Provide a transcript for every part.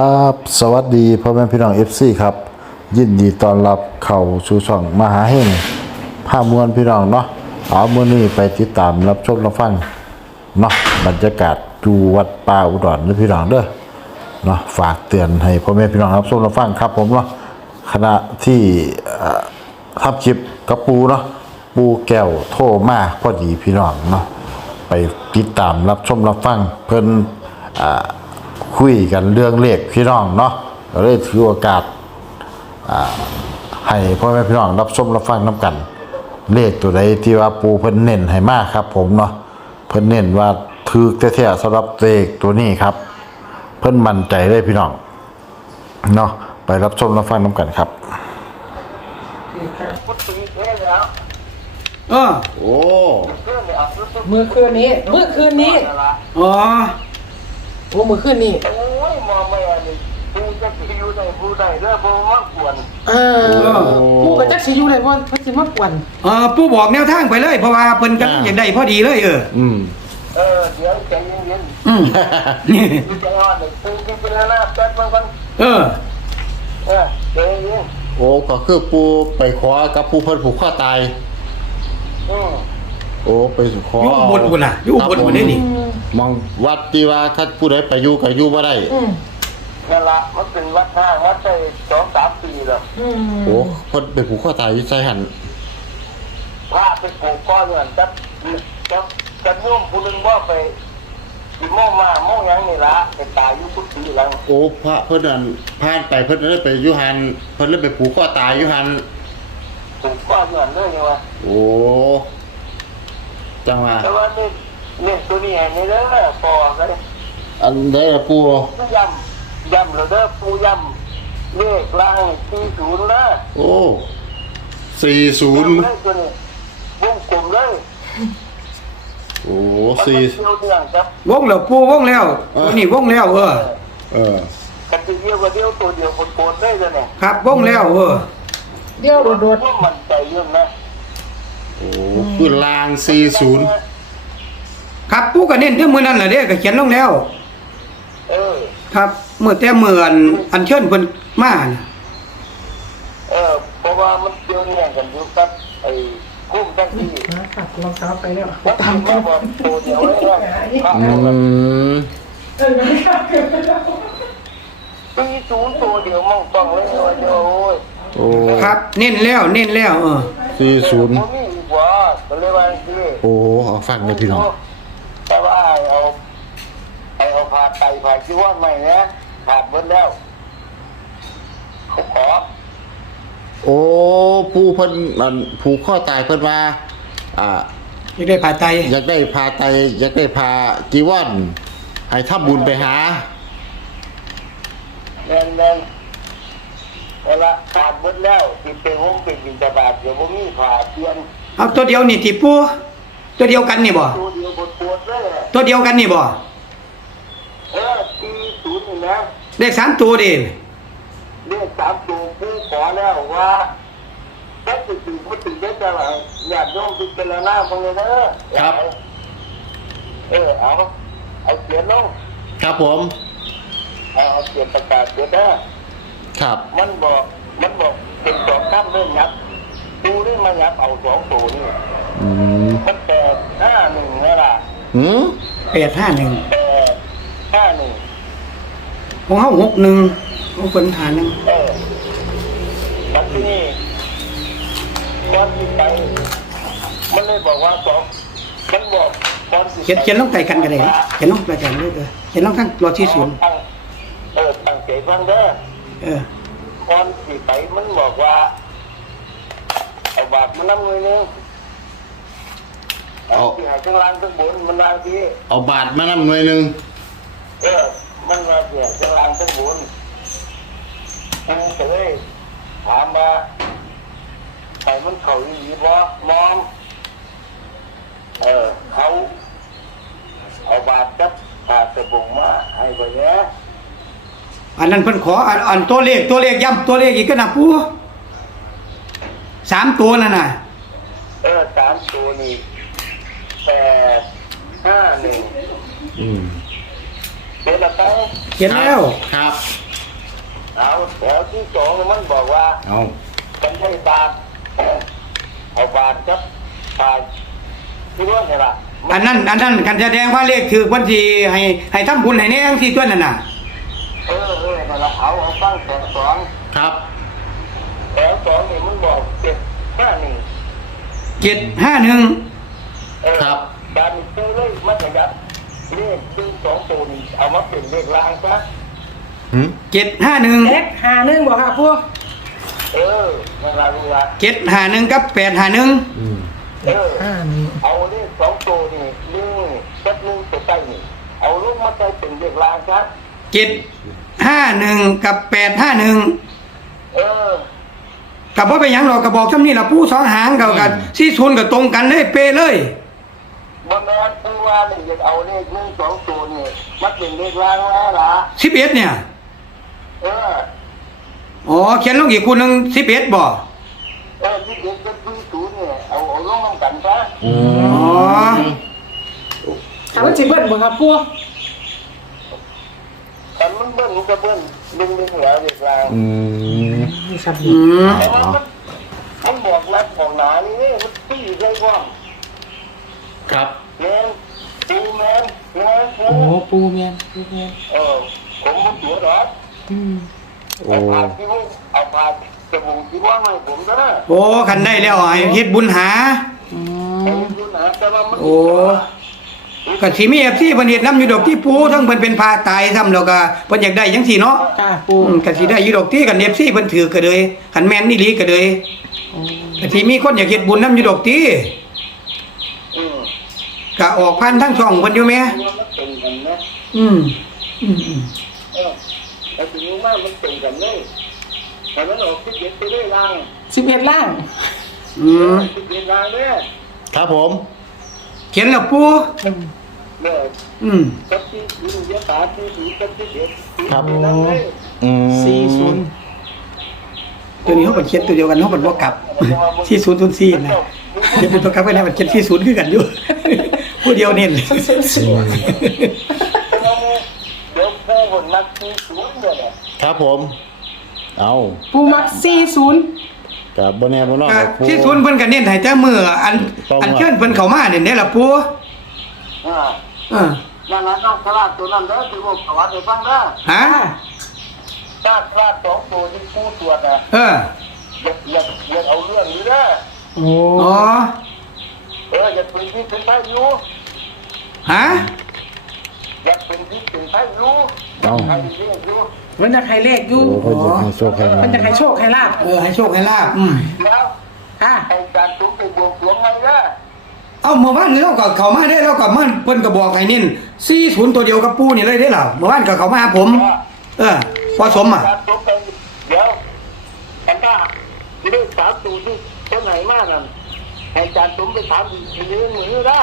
ครับ สวัสดีพ่อแม่พี่น้อง FC ครับ ยินดีต้อนรับเข้าสู่ช่องมหาเฮงภาพมวลพี่น้องเนาะเอาเมื่อนี้ไปติดตามรับชมรับฟังเนาะบรรยากาศดูวัดป่าอุดรนะพี่น้องเด้อเนาะฝากเตือนให้พ่อแม่พี่น้องรับชมรับฟังครับผมเนาะขณะที่ทับคลิปกับปูเนาะปูแก้วโทมาพอดีพี่น้องเนาะไปติดตามรับชมรับฟังเพิ่นอ่า คุยกันเรื่องเลขพี่น้องเนาะก็เลยถือโอกาสอ่าให้พ่อแม่พี่น้องรับชมรับฟังน้ำกัน เลขตัวใดที่ว่าปูเพิ่นเน้นให้มากครับ ผมเนาะเพิ่นเน้นว่าถือแท้ๆสำหรับเลขตัวนี้ครับ เพิ่นมั่นใจเลยพี่น้องเนาะไปรับชมรับฟังน้ำกันครับพุทธีเท่แล้วเออโอ้เพื่อนเนี่ยเอาพุทธีเมื่อคืนนี้เมื่อคืนนี้ละอ๋อ โอ้เมื่อคืนนี้โอ้ยมองไม่อันนี้ปูจะสิอยู่ในผู้ใดเรื่องบ่ว่ากวนเออผู้กับจักสิอยู่เลยว่าเพิ่นสิมากวนเออปู่บอกแนวทางไปเลย เพราะว่าเพิ่นกันอย่างใดพอดีเลยเออ อืมเออเดี๋ยวใจเย็นอืมนี่ๆดูใจอ่อนเลยปูที่เป็นแล้วนะแป๊บมันก่อนเออเออใจเย็นโอ้ก็คือปูไปขอกับผู้เพิ่นผูกข้อตายอืม โอ้ไปขออยู่บนพุ่นน่ะอยู่บนพุ่นนี่นี่ มองวัดที่ว่าถ้าผู้ใดไปอยู่ก็อยู่บ่ได้ อืมนั่นละมันเป็นวัดห้างวัดได้สองสามปีแล้วอืมโอ้เพิ่นไปผูกข้อตายอยู่ไสหันพระไปปลูกก้อนเงินจับจับจับนุ่มผู้หนึงว่าไปสิโมมาโมหยังนี่ละไปตายอยู่พุทธีหลังโอ้พระเพิ่นนั่นผ่านไปเพิ่นเลยไปอยู่หันเพิ่นเลยไปผูกข้อตายอยู่หันปลูกก้อนเงินเลยนี่วะโอ้ จังว่าแต่ว่านี่นี่ตัวนี้อันนี้เด้อพอเลยอันใดล่ะปู่ย่ำย่ำเลยเด้อปูย่ำเลขล่างสี่ศูนย์นะโอ้40ย่ำเลยตัวนี้วงกลมเลยโอ้มันสี่เดียวเดียวครับวงแล้วปู่วงแล้วตัวนี้วงแล้วเออ เออกันทีเดียวก็เดียวตัวเดียวโคตรๆเลยตัวเนี่ยครับวงแล้วเออเดี๋ยวโดดพวกมันใจเรื่องนะโอ้ คือลาง40ครับปู่ก็เน้นที่มือนั่นแหละเด้ก็เขียนลงแล้ว เออ ครับเมื่อแต่เมื่ออันอันเชิญเพิ่นมาน่ะเออเพราะว่ามันเดียวเนี่ยกันอยู่กับไอ้คุ้มทั้งที่ๆนะตัดรองเท้าไปแล้วมันทำมาบอกตัวเดียวเลยนะอืมเออไม่กล้าเกิดไปแล้วปีศูนย์ตัวเดียวมองต้องเลยว่าเดียวโอ้ยโอ้ครับ เน้นแล้ว เน้นแล้ว เออ40มันมีอีกว่า ก็เลยว่าที่โอ้เอาฟังเลยพี่น้องแต่ว่าเอาเอาเอาผ่าไตผ่าชีวอนใหม่นะผ่าเบิดแล้วเขาขอโอ้ผู้เพิ่นอันผูกข้อตายเพิ่นว่าอ่าอยากได้ผ่าไตอยากได้พาไตอยากได้พาจีวรให้ทำบุญไปหาแน่นแน่นเวลาผ่าเบิดแล้วติดเป็นวงเป็นบินตาบาดเดี๋ยวผมมีผ่าเทียน เอาตัวเดียวนี่ที่ปู่ตัวเดียวกันนี่บ่ตัวเดียวบดปวดเลยอะตัวเดียวกันนี่บ่เออปีศูนย์นี่นะเลขสามตัวดิเรียกสามตัวผู้ขอแล้วว่าแค่ติดติดไม่ติดได้แต่ว่าอยากโยมติดเป็นละหน้าพงเลยนะครับ เออเอาเอาเขียนลงครับผมเอาเอาเขียนประกาศเดี๋ยวนะครับ มันบอกมันบอกเป็นสองข้ามเรื่องยับ ดูได้มายับเอาสองตัวนี่อืมมันแปดห้าหนึ่งนี่ล่ะหืมแปดห้าหนึ่งแปดห้าหนึ่งของเขาหกหนึ่งของคนหาหนึ่งเออมันที่นี่ก่อนที่ไปมันเลยบอกว่าสองมันบอกก่อนที่ไปเขียนเขียนลงไต่กันก็ได้นะเขียนลงไต่กันเลยเออเขียนลงทั้งรอที่ศูนย์ตั้งเออตั้งใจฟังเด้อเออก่อนที่ไปมันบอกว่า เอาบาทมันน้ำเงินนึงเอาที่หาข้างล่างข้างบนมันล่างที่เอาบาทมานำหน่วยหนึงเออมันมาเสียข้างล่างข้างบนมันก็เลยถามว่าไอ้มันเขาอีหลีบ่มอง เออเขาเอาบาทกับตาตะบงมาให้ไปเนี้ยอันนั้นเพิ่นขออันอันตัวเลขตัวเลขย้ำตัวเลขอีกก็นะปู สามตัวนั่นน่ะ เออสามตัวนี่แปดห้าหนึ่งอืมเดี๋ยวเราไปเขียนแล้ว ครับ เอาแถวที่สองมันบอกว่าเอาฉันใช้บาทเอาบาทครับบาทที่ว่าไงล่ะอันนั้น อันนั้นกันแสดงว่าเลขถือวันที่ให้ให้ทำบุญให้แน่ทั้งที่ตัวนั่นน่ะ เออเออนั่นละเอาเอาฟังแถวสองครับแถวสองนี่มันบอกเจ็ด ห้าหนึ่งเจ็ดห้าหนึ่งเออการซื้อเลยมันจะยัดเลขซื้อสองตัวนี่เอามาเป็นเลขล่างซะหืมเจ็ดห้าหนึ่งเอ็กหาหนึ่งบอกค่ะปูเออนั่นละนี่ละเจ็ดห้าหนึ่งกับแปดห้าหนึ่งอืมเออห้าหนึ่งเอาเลขสองตัวนี่หนึ่งกับหนึ่งตัวใต้นี่เอาลูกมาใส่เป็นเลขล่างซะเจ็ดห้าหนึ่งกับแปดห้าหนึ่งเออ กับว่าไปหยังหรอกกระบอกซ้ำนี่ละผู้สองหางเก่ากันสี่ศูนย์กับตรงกันเลยเปเลยวันนั้นผู้ว่าเนี่ยอยากเอาเลขหนึ่งสองตัวนี่มันเป็นเลขล่างแล้วล่ะสิบเอ็ดเนี่ย เออ อ๋อ เขียนลงอีกคู่หนึ่งสิบเอ็ดบ่ เออที่เด็กก็ซื้อศูนย์เนี่ยเอาเอาลงน้ำกันซะอือ๋อมถามว่าจิเบิ้ลบอกค่ะปูแต่มันเบิ้ลมันก็เบิ้ลดึงดึงหัวเลขล่างอืม นี่ครับอืมแต่ว่ามันมันบอกรักของหนานี่นี่มันตีใจกว้างครับแมนปูแมนแมนปูโอ้ปูแมนปูแมนเออผมมันตัวหรอกอืมโอ้เอาผ่าที่ว่าเอาผ่าจมูกที่ว่าให้ผมก็ได้โอ้คันได้แล้วให้เฮ็ดบุญหาอืไอ้ มดูหนาแต่ว่ามันโอ้ก็สิมี FC เพิ่นเฮ็ดนํอยู่ดอกที่ปูทั้งเพิ่นเป็นพาตายซ้ำแล้วก็เพิ่นอยากได้จังซี่เนาะค่ะปูอืมก็สิได้อยู่ดอกที่กัน FC เพิ่นถือก็เลยคันแม่นนี่หลีก็เลยอืมก็สิมีคนอยากเฮ็ดบุญนํอยู่ดอกที่อืมก็ออกพันทั้งช่องเพิ่นอยู่แหม่ว่ามันเป็นกันนะอืมอืมอืมเออแต่ถึงว่ามันเป็นกันเลยแต่มันออกที่เด็กไปเรื่อยล่างสิบเอ็ดล่างอืมที่เด็กล่างเนี่ยครับผม เขียนแล้วปูอืมเนี่ยอืมกับที่ดูยาตาที่ดูกับที่เด็กครับ ที่นั่นเลยอืมสี่ศูนย์ตัวนี้เขาเป็นเขียนตัวเดียวกันเขาเป็นบ่กลับ4004นะเขียนเป็นตัวกลับไปแล้วมันเขียน40คือกันอยู่ ผู้เดียวเน้นเดี๋ยวผู้คนนักที่ศูนย์เลยเนี่ยครับผม เอาปูมักสี่ศูนย์ กับบนแนบนนอกก็กับครูที่ศูนย์เพิ่นก็เน้นให้แต่มืออันต้องอันเชิญเพิ่นเข้ามาเนี่ยนี่ล่ะปูอ่าเออนั่นนะต้องสลาดตัวนั้นเด้อที่ผมประวัติให้ฟังเด้อฮะถ้าสลาดสองตัวที่ผู้ตรวจนะเอออย่าอย่าอย่าเอาเรื่องนี้เด้อโอ้อ๋อเอออย่าเป็นที่เป็นไทยอยู่ฮะอย่า เป็นที่เป็นไทยอยู่ใครเรียกอยู่มันจะใครเลขอยู่โอ้เพิ่นจะให้โชคให้มามันจะใครโชคใครลาบเออให้โชคให้ลาบอืมแล้วค่ะไอ้การตุ้มไปบวงสรวงไงเด้อเอ้าเมื่อวานนี้เราก็เข้ามาได้เราก็มาเพิ่นก็บอกให้เน้น40ตัวเดียวกับปูนี่เลยได้ล่ะเมื่อวานก็เข้ามาหาผม เออพอสมอะการตุ้มไปเดี๋ยวอันถ้าเรื่องสามตัวที่ตัวไหนมากนั่นให้การตุ้มไปถามอีกทีนึงมือได้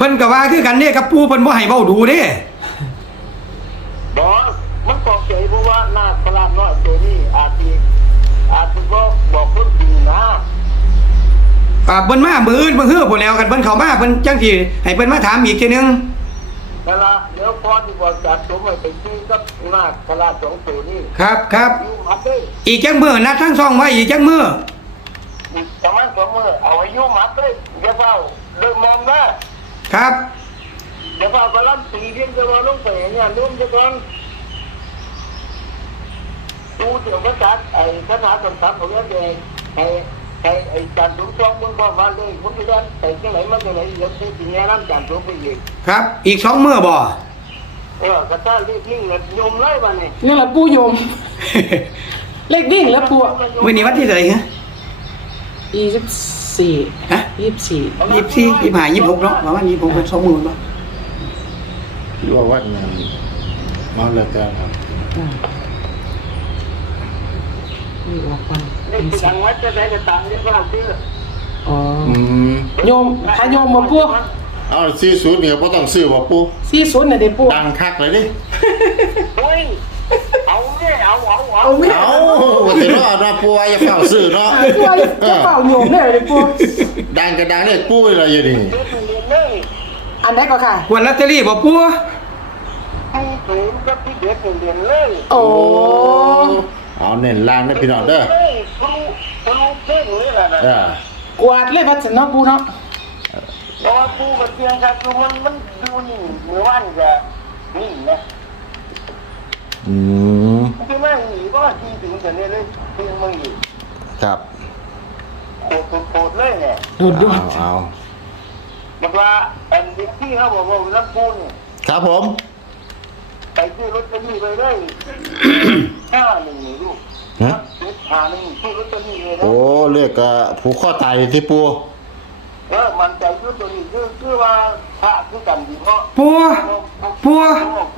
เพิ่นก็ว่าคือกันเด้กับปูเพิ่นบ่ให้เว้าดูเด้บอสมันตกใจเพราะว่าหน้าตลาดน้อยตัวนี้อาจจะอาจจะบอกบอกคนจริงนะอ่าเพิ่นมามื้ออื่นมื้อฮื้อพุ่นแล้วกันเพิ่นเข้ามาเพิ่นจังสิให้เพิ่นมาถามอีกทีนึงนั่นละเดี๋ยวพอที่บอกจัดสมไปซื้อกับหน้าตลาดสองตัวนี้ครับครับอยู่มัดเลยอีกจังมื้อนัดทั้งสองไว้อีกจังมื้ออีกประมาณสองมือเอาอายุมัดเลยเดี๋ยวเฝ้าเริ่มมองนะ ครับเดี๋ยวเฝ้ากำลังตีเรียนจะมาลงไปอย่างเงี้ยร่วมจะก่อนดูถึงภาษาไอ้คณะสัมพันธ์ของเรื่องเองไอ้ไอ้ไอ้การสมชองมึงบอกมาเลยมึงจะได้ไปที่ไหนมาที่ไหนเดี๋ยวพูดถึงแง่นั้นการสมไปอีกครับ อีกสองมื้อบ่เออกระต้าเรียกยิ่งเงินยมไล่บ้านี่นี่แหละปูโยม เลขวิ่งแล้วปูมื้อนี้วันที่เท่าไหร่ฮะยี่สิบ สี่ฮะยี่สิบสี่24 25 26เนาะประมาณนี้ผมเป็นสองมื้อเนาะว่าวัดนั้นมาแล้วกันครับอ่านี่ออกมานี่คือทางวัดจะได้จะตังเรียกว่าชื่ออ๋ออืมโยมถ้าโยมมาปูเอาสี่ศูนย์เนี่ยบ่ต้องซื้อบ่ปูสี่ศูนย์น่ะเด็ปูดังคักเลยดิเฮ้ยเอา เนี่ยเอาเอาเอาเอาไม่เอาว่าแต่เนาะเนาะปูว่าอย่าเฝ้าซื้อเนาะปูจะเป่าโยมได้เลยปูดังก็ดังเลยปูอะไรอยู่นี่เรียนเรียนเลยอันไหนก็ค่ะควรลอตเตอรี่บ่ปู่ที่ศูนย์กับที่เด็กเรียนเลยโอ้เอาเน้นล่างนะพี่น้องเด้อเลยทะลุทะลุเส้นเลยล่ะนะเออกวาดเลยพัดสนเนาะปูเนาะเพราะว่าปูกับเตียงครับคือมันมันดูนี่เมื่อวานจะนี่นะอืม ที่ไม่หนีก็ที่ถึงจะเนี่ยเลยเตียงมึงอยู่ครับโคตรโคตรเลยเนี่ยดูดยอเอาดเอาบอกว่าอันที่เขาบอกว่าน้ำปูนครับผม ไปซื้อรถตอรี่ไปเลยห้าหนึ่งลูกฮะรถหาหนึ่งซื้อรถตอรี่เลยนะโอ้เรียกกะผูกข้อตายที่ปูเออมันใจรถตอรี่คือคือว่าพระคือกันดีเพราะปัวปัว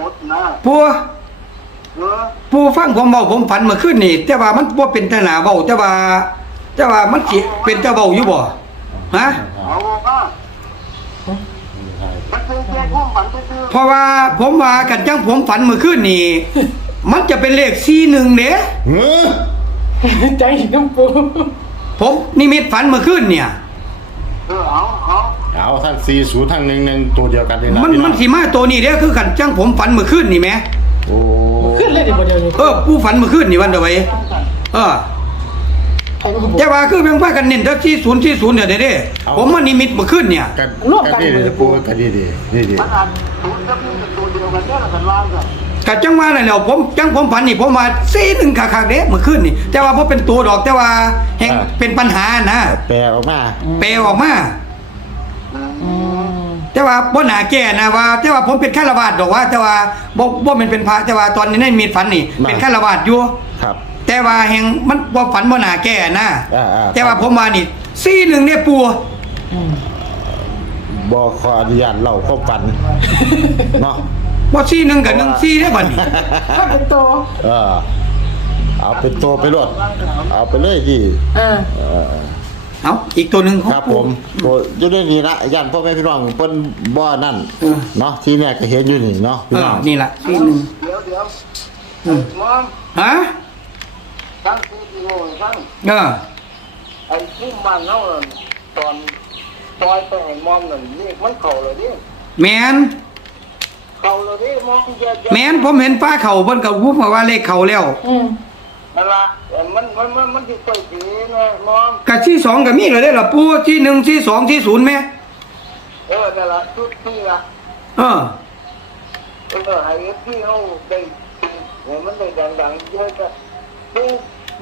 กดนะปัวเออ ปูฟังผมเบาผมฝันเมื่อคืนนี่แต่ว่ามันบ่เป็นแต่หนาเบาแต่ว่า แต่ว่ามันสิเป็นแต่เบาอยู่บ่ฮะเอาว่ามันเป็นแค่ข้อมันก็คือเพราะว่าผมว่ากันจังผมฝันเมื่อคืนนี่มันจะเป็นเลข41เด้เฮ้อใจน้ำปูผมนิมิตฝันเมื่อคืนเนี่ยเออเอาเอาเอาทั้งสี่ศูนย์ทั้งหนึ่งหนึ่งตัวเดียวกันเลยนะมันพี่น้มัอนงสิมาตัวนี้เด้อคือกันจังผมฝันเมื่อคืนนี่แหมโอ้ ขึ้นเลยดิบ่เดียวนี้เออผู้ฝันเมื่อคืนนี่วันเดียวไว้เออไปมาปูแต่ว่าคือแม่งว่ากันเน้นแต่ที่ศูนย์ที่ศูนย์เนี่ยเด้เด้ผมมานิมิตเมื่อคืนเนี่ย กันรวบกันดีเลยดีปูกันดีดีดีดีมันอาจศูนย์กับนี่ตัวเดียวกันเนี่ยกันว่ากันกะจังว่านั่นแหละผมจังผมฝันนี่ผมว่าซีหนึ่งคักๆเด้เมื่อคืนนี่แต่ว่าผมเป็นตัวดอกแต่ว่าแห่งเป็นปัญหานะ แปลออกมา เปลออกมาอืม แต่ว่าบ่หนาแก่นะว่า แต่ว่าผมเป็นฆราวาสดอกว่า แต่ว่าบ่บ่แม่นเป็นพระแต่ว่าตอนนี้ในมีฝันนี่เป็นฆราวาสอยู่ ครับ แต่ว่าแห่งมันบ่ฝันบ่หนาแก่นะอ่าๆ แต่ว่าผมว่านี่ซีหนึ่งเนี่ยปัวอืมบอขออนุญาตเล่าความฝัน เนาะบ่ซีหนึ่งกับหนึ่งซีได้อบัดนี้ ถ้าเป็นโต เออเอาเป็นตัวไปรวดเอาไปเลยที่ เออ เออ เอาอีกตัวหนึงของครับผปู่มตัวอยู่ในนี้ละย่านพ่อแม่พี่น้องเพิ่นบ่นั่นเออ เนาะที่เนี่ยก็เห็นอยู่นี่เนาะพี่เอน้อองนี่ล่ะซีหนึ่งเดี๋ยวเดี๋ยวอืมมอมฮะตั้งที่ที่โง่ตั้งเออไอ้ที่มันเนาะตอนซอยไปให้มอมนั่นนี่มันเข่าเลยดิแมนเข่าเลยดิมอมจะจะแมนผมเห็นป้าเขาเพิ่นก็พูดมาว่าเลขเขาแล้ว อืม นั่นละมันมันมันมันจะไปสีนะมอมกะที่สองก็มีเลยได้อล่ะปู่ที่หนึ่งที่สองที่ศูนย์แม่เออนั่นละชุดที่ละเออเออให้ที่เขาได้เนี่ยมันได้ดังๆเยอะก็ดู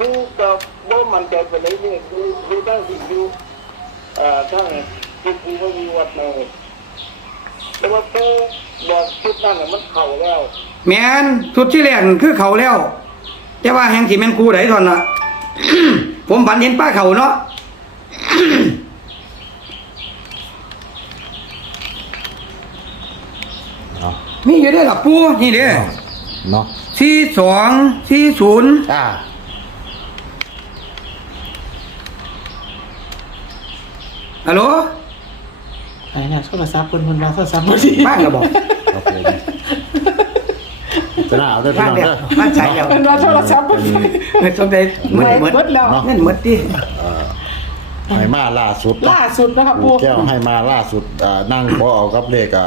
ดูกับว่ามันใจไปเลยเนี่ยดูดูตั้งที่ดูเอ่อทั้งที่ปูก็มีวัดในแต่ว่าปูบอกชุดนั้นน่ะมันเข่าแล้วแมนสุดที่แรกนั่นคือเขาแล้ว แต่ว่าแห่งที่แม่นกูได้ทอนละผมฝันเห็นป้าเขาเนาะ เอามีอยู่ได้อล่ะปู่นี่เด้อเนาะที่สองที่ศูนย์อ่าฮัลโหลไอ้เนี่ยโทรศัพท์เพิ่นเพิ่นมาโทรศัพท์บ่ดีบ้านก็บอกโอเค จะน่าเอาได้พี่บ้านน้องเดียวเด้อบ้านใช้เดียวเพิ่นมาโทรศัพท์บ่ดีเงินสมเด็จหมดหมดหมดแล้วเงินหมดดิเอ่ให้มาล่าสุดนะล่าสุดนะครับปู่ปู แก้วให้มาล่าสุดอ่านั่งขอเอากับเลขอะ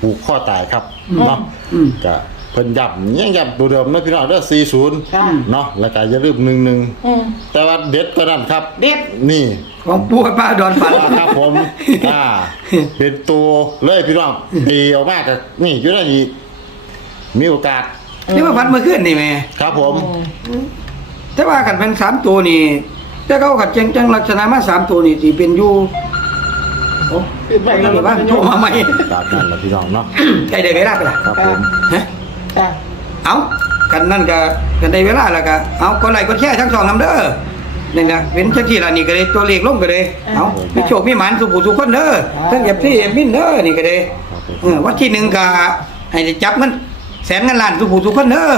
ผูกข้อตายครับเนาะอืมก็เพิ่นย้ำยังย้ำตัวเดิมนะพี่น้องเด้อ40ค่ะเนาะแล้วก็อย่าลืม11อืม แต่ว่าเด็ดตัวนั้นครับเด็ด นี่ ของปู่กับป้าดอนฝัน ครับผม อ่า เป็นตัวเลยพี่น้องตีออกมากกับนี่อยู่ในนี้ มีโอกาส นี่ว่าฝันเมื่อคืนนี่แม่ครับผม แต่ว่ากันเป็นสามตัวนี่แต่เขากัดจังจังลักษณะมาสามตัวนี่ที่เป็นอยู่โอ้คือไปไปแล้แล้ววบ้างโทรมาใหม่ตามนั้นแหละพี่น้องเนาะใกล้ได้เวลาไปละครับผมฮะจ้ะเอากันนั่นก็กันได้เวลาแล้วก็เอาก็ไลค์ก็แชร์ทั้งสองนำเด้อนี่นะเป็นจังที่ละนี่ก็เลยตัวเลขลงก็เลยเอามีโชคมีหมานสุขสุขคนเด้อทั้งเอฟซีเอฟมินเด้อนี่ก็เลยเออวันที่หนึ่งก็ให้ได้จับมัน แสนเงินล้านสุขสุขคนเด้อ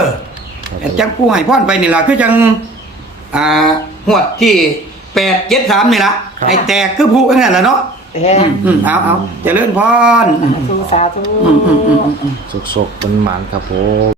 จังกูให้พรไปนี่ล่ะคือจังอ่าหวดที่แปดเจ็ดสามนี่ล่ะครับไอ้แตกคือผู้นั่นแหละเนาะแท้อืมอืมเอาเอาเจริญพรสาธุสาธุอืมอืมอืมอืมสุกๆเป็นหมานครับผม